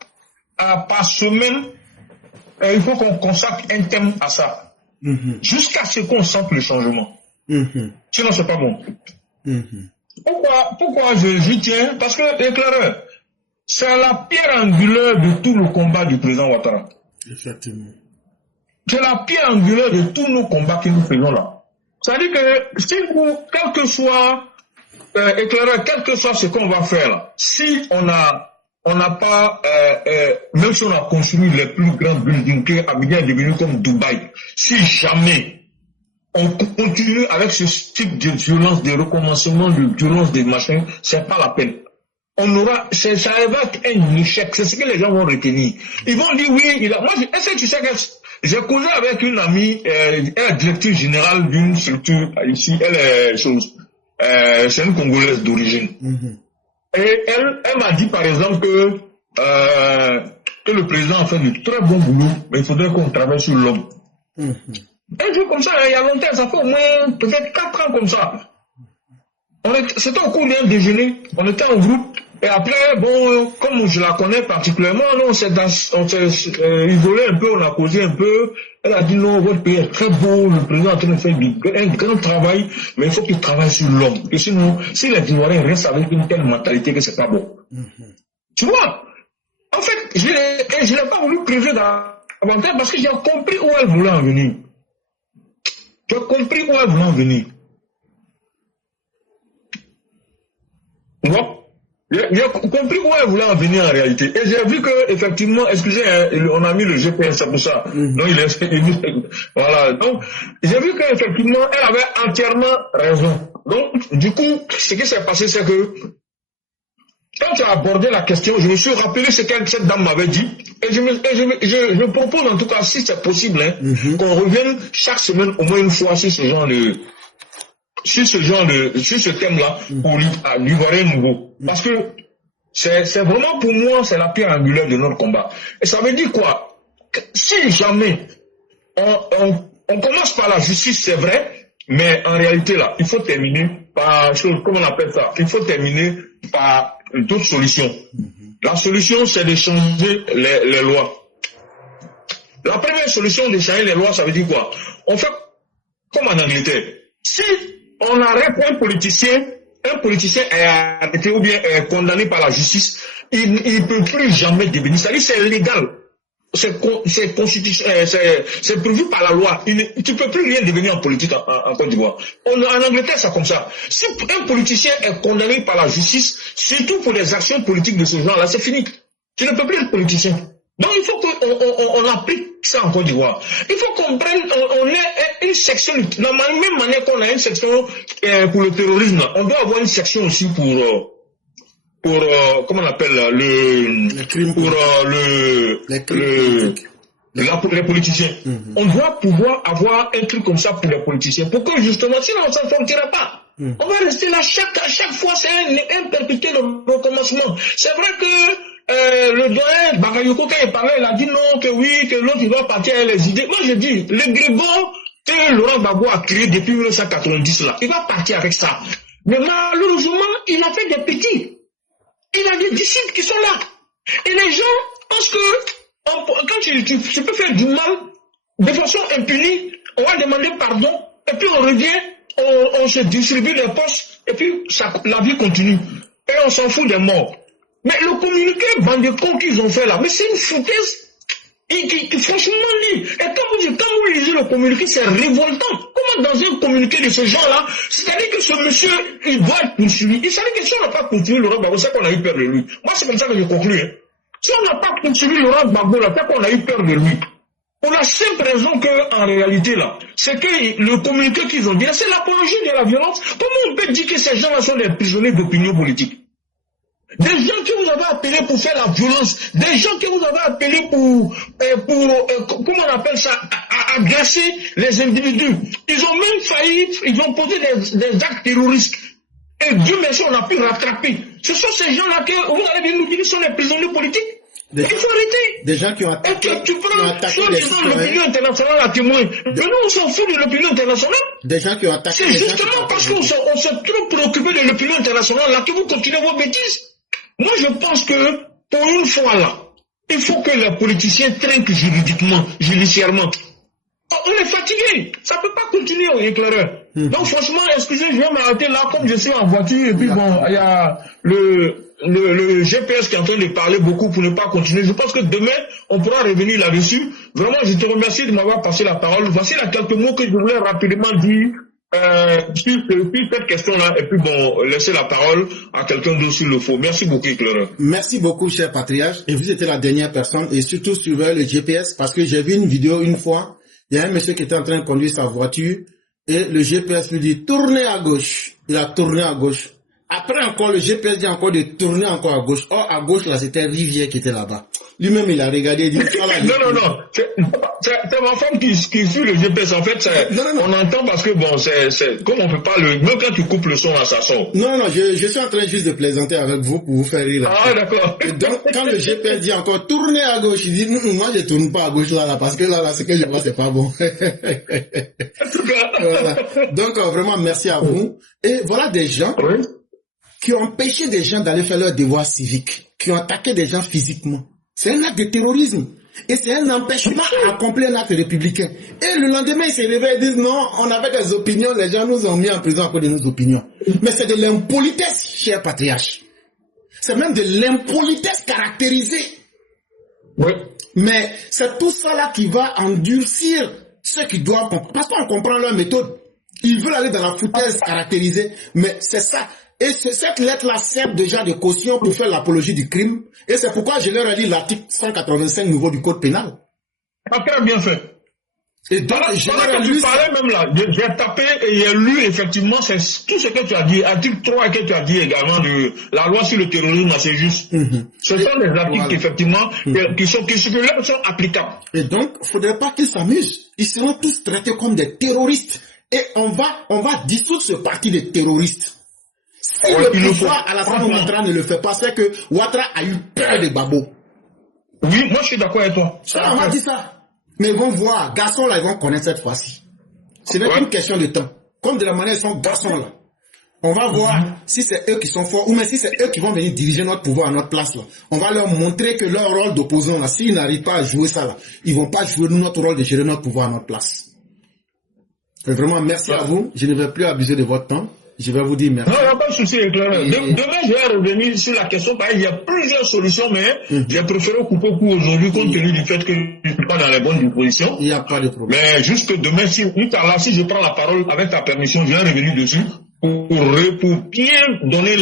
par semaine, il faut qu'on consacre un thème à ça. Jusqu'à ce qu'on sente le changement. Sinon, c'est pas bon. Pourquoi je tiens? Parce que l'éclaireur, c'est la pierre angulaire de tout le combat du président Ouattara. Effectivement. C'est la pierre angulaire de tous nos combats que nous faisons là. C'est-à-dire que si vous, quel que soit éclaireur, quel que soit ce qu'on va faire là, si on n'a pas, même si on a construit les plus grands buildings que Abidjan est devenu comme Dubaï, si jamais on continue avec ce type de violence, de recommencement, de violence, des machins, c'est pas la peine. On aura, ça va être un échec, c'est ce que les gens vont retenir. Ils vont dire oui, est-ce que tu sais que j'ai causé avec une amie, elle est directrice générale d'une structure ici, c'est une Congolaise d'origine. Et elle m'a dit par exemple que le président a fait du très bon boulot, mais il faudrait qu'on travaille sur l'homme. Un jour comme ça, il y a longtemps, ça fait au moins peut-être 4 ans comme ça. C'était au cours d'un déjeuner, on était en groupe, et après, bon, comme je la connais particulièrement, on s'est rigolé un peu, on a causé un peu. Elle a dit non, votre pays est très beau, le président est en train de faire un grand travail, mais il faut qu'il travaille sur l'homme. Et sinon, si les Ivoiriens restent avec une telle mentalité que c'est pas bon. Tu vois, en fait, je n'ai pas voulu priver davantage parce que j'ai compris où elle voulait en venir. J'ai compris où elle voulait en venir. Bon. J'ai compris où elle voulait en venir en réalité. Et j'ai vu que, effectivement, excusez, on a mis le GPS, c'est pour ça. Donc, voilà. Donc, j'ai vu qu'effectivement, elle avait entièrement raison. Donc, du coup, ce qui s'est passé, c'est que, quand tu as abordé la question, je me suis rappelé ce que cette dame m'avait dit. Et je propose, en tout cas, si c'est possible, qu'on revienne chaque semaine au moins une fois sur ce thème-là, pour l'Ivoirien nouveau. Parce que c'est vraiment pour moi, c'est la pierre angulaire de notre combat. Et ça veut dire quoi? Si jamais on commence par la justice, c'est vrai, mais en réalité là, il faut terminer par, comment on appelle ça? Il faut terminer par d'autres solutions. La solution, c'est de changer les lois. La première solution de changer les lois, ça veut dire quoi? On fait comme en Angleterre. Si on arrête un politicien est arrêté ou bien est condamné par la justice, il ne peut plus jamais devenir. C'est-à-dire c'est légal. C'est constitutionnel, c'est prévu par la loi. Tu ne peux plus rien devenir en politique en Côte d'Ivoire. En Angleterre, c'est comme ça. Si un politicien est condamné par la justice, surtout pour les actions politiques de ce genre-là, c'est fini. Tu ne peux plus être politicien. Donc il faut qu'on applique ça en Côte d'Ivoire. Il faut qu'on prenne, on ait une section, de la même manière qu'on a une section pour le terrorisme, on doit avoir une section aussi pour comment on appelle là, les politiciens. On doit pouvoir avoir un truc comme ça pour les politiciens, pour que justement, sinon on s'en sortira pas. On va rester là chaque fois, c'est un perpétuel de recommencement. C'est vrai que le doyen Bakayoko, quand il parlait, il a dit non, que oui, que l'autre il va partir avec les idées. Moi je dis, le gribon que Laurent Gbagbo a créé depuis 1990 là, il va partir avec ça. Mais malheureusement, il a fait des petits. Il a des disciples qui sont là. Et les gens pensent que quand tu peux faire du mal de façon impunie, on va demander pardon, et puis on revient, on se distribue les postes, et puis la vie continue. Et on s'en fout des morts. Mais le communiqué bande de cons qu'ils ont fait là, mais c'est une foutaise. Qui franchement dit, et quand vous lisez le communiqué, c'est révoltant. Comment dans un communiqué de ce genre-là, c'est-à-dire que ce monsieur, il doit être poursuivi. Il savait que si on n'a pas poursuivi Laurent Gbagbo, c'est qu'on a eu peur de lui. Moi, c'est comme ça que je conclue. Hein. Si on n'a pas poursuivi Laurent Gbagbo, c'est qu'on a eu peur de lui. Pour la simple raison qu'en réalité, là, c'est que le communiqué qu'ils ont dit, c'est l'apologie de la violence. Comment on peut dire que ces gens-là sont des prisonniers d'opinion politique? Des gens que vous avez appelés pour faire la violence, des gens que vous avez appelés pour comment on appelle ça, à agresser les individus. Ils ont même failli, ils ont posé des actes terroristes. Et Dieu merci, on a pu rattraper. Ce sont ces gens-là que vous allez nous dire qu'ils sont les prisonniers politiques. Il faut arrêter. Des gens qui ont attaqué. Et tu prends soi-disant l'opinion internationale à témoin. Mais nous, on s'en fout de l'opinion internationale. Des gens qui ont attaqué. C'est justement parce qu'on s'est trop préoccupé de l'opinion internationale là que vous continuez vos bêtises. Moi, je pense que, pour une fois là, il faut que les politiciens trinquent juridiquement, judiciairement. On est fatigué. Ça peut pas continuer au éclaireur. Donc, franchement, excusez, je vais m'arrêter là, comme je suis en voiture, et puis bon, il y a le GPS qui est en train de parler beaucoup pour ne pas continuer. Je pense que demain, on pourra revenir là-dessus. Vraiment, je te remercie de m'avoir passé la parole. Voici là quelques mots que je voulais rapidement dire. Sur cette question-là, et puis bon, laisser la parole à quelqu'un d'autre s'il le faut. Merci beaucoup, éclaireur. Merci beaucoup, cher patriarche. Et vous étiez la dernière personne, et surtout suivez le GPS, parce que j'ai vu une vidéo une fois, il y a un monsieur qui était en train de conduire sa voiture, et le GPS lui dit, tournez à gauche. Il a tourné à gauche. Après encore, le GPS dit encore de tourner encore à gauche. Or, à gauche, là, c'était Rivière qui était là-bas. Lui-même, il a regardé, il dit, non. C'est ma femme qui suit le GPS. En fait, on entend parce que bon, comme on peut pas même quand tu coupes le son là, ça sort. Non, je suis en train juste de plaisanter avec vous pour vous faire rire. Ah, d'accord. Et donc, quand le GPS dit encore tourner à gauche, il dit, moi, je tourne pas à gauche là, parce que là, ce que je vois, c'est pas bon. Voilà. Donc, vraiment, merci à vous. Et voilà des gens qui ont empêché des gens d'aller faire leur devoir civique, qui ont attaqué des gens physiquement. C'est un acte de terrorisme. Et c'est un empêchement à accomplir un acte républicain. Et le lendemain, ils se réveillent et disent non, on avait des opinions, les gens nous ont mis en prison à cause de nos opinions. Mais c'est de l'impolitesse, cher patriarche. C'est même de l'impolitesse caractérisée. Oui. Mais c'est tout ça là qui va endurcir ceux qui doivent comprendre. Parce qu'on comprend leur méthode. Ils veulent aller dans la foutaise caractérisée, mais c'est ça. Et cette lettre-là sert déjà de caution pour faire l'apologie du crime. Et c'est pourquoi je leur ai dit l'article 185 nouveau du code pénal. Ah, très bien fait. Et donc, je tu parlais même là, j'ai tapé et j'ai lu effectivement c'est tout ce que tu as dit, article 3 que tu as dit également de la loi sur le terrorisme, c'est juste. Ce sont des articles effectivement qui sont applicables. Et donc, il ne faudrait pas qu'ils s'amusent. Ils seront tous traités comme des terroristes. Et on va dissoudre ce parti de terroristes. Si le pouvoir Alassane Ouattara ne le fait pas, c'est que Ouattara a eu peur de Gbagbo. Oui, moi je suis d'accord avec toi. Ça, on m'a dit ça. Mais ils vont voir, garçons là, ils vont connaître cette fois-ci. Ce n'est qu'une question de temps. Comme de la manière ils sont garçons là. On va voir si c'est eux qui sont forts ou même si c'est eux qui vont venir diriger notre pouvoir à notre place là. On va leur montrer que leur rôle d'opposant là, s'ils n'arrivent pas à jouer ça là, ils vont pas jouer notre rôle de gérer notre pouvoir à notre place. Et vraiment, merci à vous. Je ne vais plus abuser de votre temps. Je vais vous dire merci. Non, il n'y a pas de souci, éclaireur. Demain, je vais revenir sur la question. Il y a plusieurs solutions, mais j'ai préféré couper court aujourd'hui compte tenu du fait que je ne suis pas dans les bonnes dispositions. Il n'y a pas de problème. Mais juste que demain, si je prends la parole avec ta permission, je vais revenir dessus pour bien donner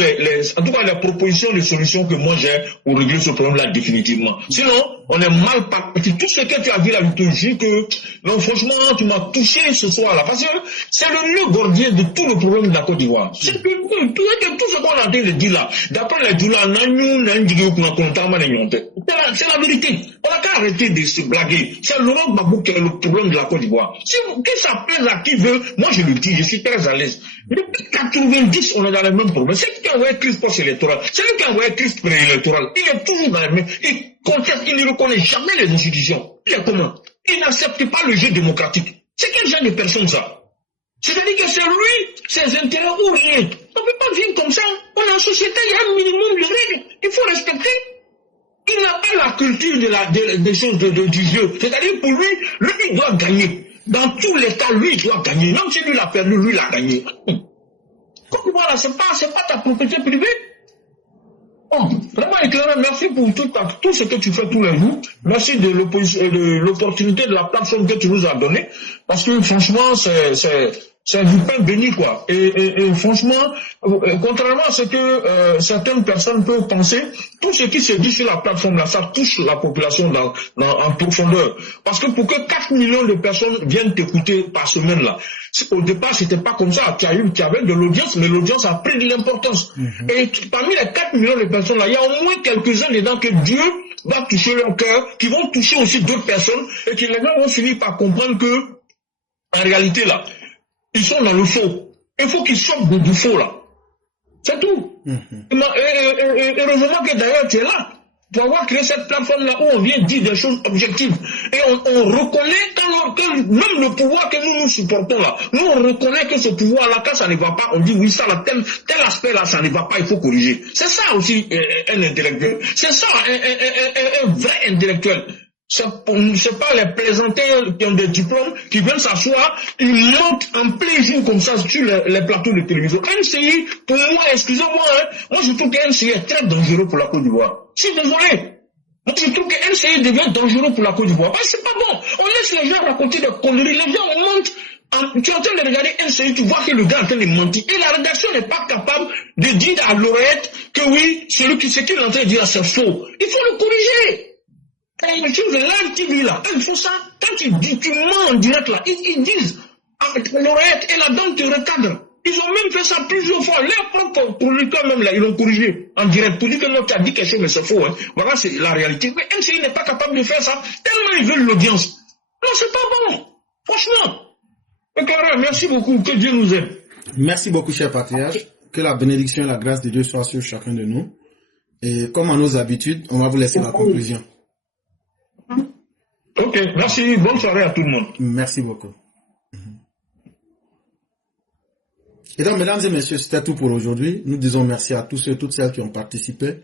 en tout cas les propositions, les solutions que moi j'ai pour régler ce problème-là définitivement. Sinon, on est mal parti. Tout ce que tu as dit là, je te jure que, non, franchement, tu m'as touché ce soir-là. Parce que c'est le nœud gordien de tout le problème de la Côte d'Ivoire. C'est que tout ce qu'on a en train de dire là, d'après les Djoula, c'est la vérité. On n'a qu'à arrêter de se blaguer. C'est Laurent Gbagbo qui est le problème de la Côte d'Ivoire. Que ça plaise à qui veut, moi je le dis, je suis très à l'aise. Depuis 90, on est dans le même problème. C'est lui qui a envoyé Christ post-électoral. C'est lui qui a envoyé Christ préélectoral. Il est toujours dans le même. Il conteste, il ne reconnaît jamais les institutions. Il est comment? Il n'accepte pas le jeu démocratique. C'est quel genre de personne ça? C'est-à-dire que c'est lui, ses intérêts ou rien. On ne peut pas vivre comme ça. On est en société, il y a un minimum de règles. Il faut respecter. Il n'a pas la culture des choses du jeu. C'est-à-dire pour lui, il doit gagner. Dans tous les cas, lui, il doit gagner. Même si lui l'a perdu, lui, il a gagné. Comme voilà, c'est pas ta propriété privée. Bon, vraiment éclairé, merci pour tout ce que tu fais tous les jours. Merci de l'opportunité de la plateforme que tu nous as donnée. Parce que franchement, c'est du pain béni, quoi. Et franchement, contrairement à ce que certaines personnes peuvent penser, tout ce qui se dit sur la plateforme là, ça touche la population en profondeur. Parce que pour que 4 millions de personnes viennent t'écouter par semaine là, au départ c'était pas comme ça. Tu avais de l'audience, mais l'audience a pris de l'importance. Et parmi les 4 millions de personnes là, il y a au moins quelques-uns dedans que Dieu va toucher leur cœur, qui vont toucher aussi d'autres personnes, et qui les gens vont finir par comprendre que, en réalité là, ils sont dans le faux. Il faut qu'ils sortent du faux, là. C'est tout. Heureusement que d'ailleurs tu es là pour avoir créé cette plateforme-là où on vient dire des choses objectives. Et on reconnaît que même le pouvoir que nous supportons là, nous on reconnaît que ce pouvoir-là, quand ça ne va pas, on dit oui, ça, là, tel aspect-là, ça ne va pas, il faut corriger. C'est ça aussi un intellectuel. C'est ça un vrai intellectuel. C'est pas les plaisantins qui ont des diplômes qui viennent s'asseoir, ils montent en plein jour comme ça sur les plateaux de télévision. MCI, pour moi, excusez-moi, moi je trouve que MCI est très dangereux pour la Côte d'Ivoire. Je suis désolé. Moi je trouve que MCI devient dangereux pour la Côte d'Ivoire. Parce que c'est pas bon. On laisse les gens raconter des conneries. Les gens mentent. Tu es en train de regarder MCI, tu vois que le gars est en train de mentir. Et la rédaction n'est pas capable de dire à l'oreillette que oui, ce qu'il est en train de dire c'est faux. Il faut le corriger. Les choses de live TV là, ils font ça. Quand tu mens en direct là, ils disent avec l'oreillette et la dame te recadre. Ils ont même fait ça plusieurs fois. Leurs propres producteurs même là, ils l'ont corrigé en direct pour dire que non, tu as dit quelque chose mais c'est faux. Hein. Voilà, c'est la réalité. Mais MCI n'est pas capable de faire ça tellement ils veulent l'audience. Non, c'est pas bon. Franchement. Et Clara, merci beaucoup. Que Dieu nous aide. Merci beaucoup, cher patriarche. Que la bénédiction et la grâce de Dieu soient sur chacun de nous. Et comme à nos habitudes, on va vous laisser la conclusion. Ok, merci. Bonne soirée à tout le monde. Merci beaucoup. Et donc, mesdames et messieurs, c'était tout pour aujourd'hui. Nous disons merci à tous ceux et toutes celles qui ont participé.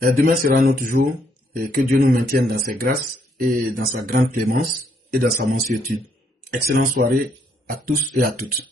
Et demain sera un autre jour. Et que Dieu nous maintienne dans ses grâces et dans sa grande clémence et dans sa mansuétude. Excellente soirée à tous et à toutes.